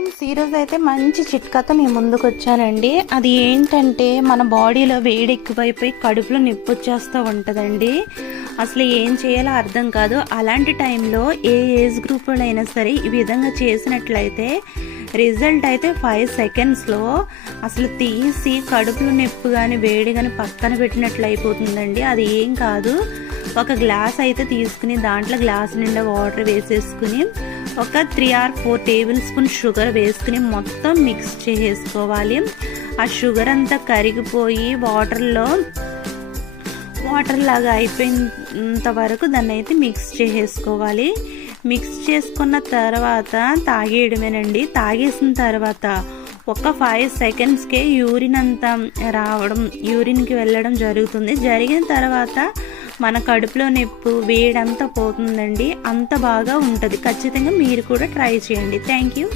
Friends, ఈరోజు అయితే మంచి చిట్కాతో మీ ముందుకు వచ్చానండి. అది ఏంటంటే మన బాడీలో వేడి ఎక్కువైపోయి కడుపులో నొప్పి వచ్చేస్తూ ఉంటుందండి. అసలు ఏం చేయాలో అర్థం కాదు. అలాంటి టైంలో ఏ ఏజ్ గ్రూప్లో అయినా సరే ఈ విధంగా చేసినట్లయితే రిజల్ట్ అయితే 5 సెకండ్స్లో అసలు తీసి కడుపులో నొప్పి కానీ వేడి కానీ పక్కన పెట్టినట్లు అయిపోతుందండి. అది ఏం కాదు, ఒక గ్లాస్ అయితే తీసుకుని దాంట్లో గ్లాస్ నిండా వాటర్ వేసేసుకుని ఒక 3 or 4 టేబుల్ స్పూన్ షుగర్ వేసుకుని మొత్తం మిక్స్ చేసుకోవాలి. ఆ షుగర్ అంతా కరిగిపోయి వాటర్ లాగా అయిపోయినంత వరకు దాన్ని అయితే మిక్స్ చేసుకోవాలి. మిక్స్ చేసుకున్న తర్వాత తాగేయడమేనండి. తాగేసిన తర్వాత ఒక 5 సెకండ్స్కే యూరిన్ అంతా యూరిన్కి వెళ్ళడం జరుగుతుంది. జరిగిన తర్వాత మన కడుపులో నొప్పి వేడంతా పోతుందండి. అంత బాగా ఉంటుంది. ఖచ్చితంగా మీరు కూడా ట్రై చేయండి. Thank you.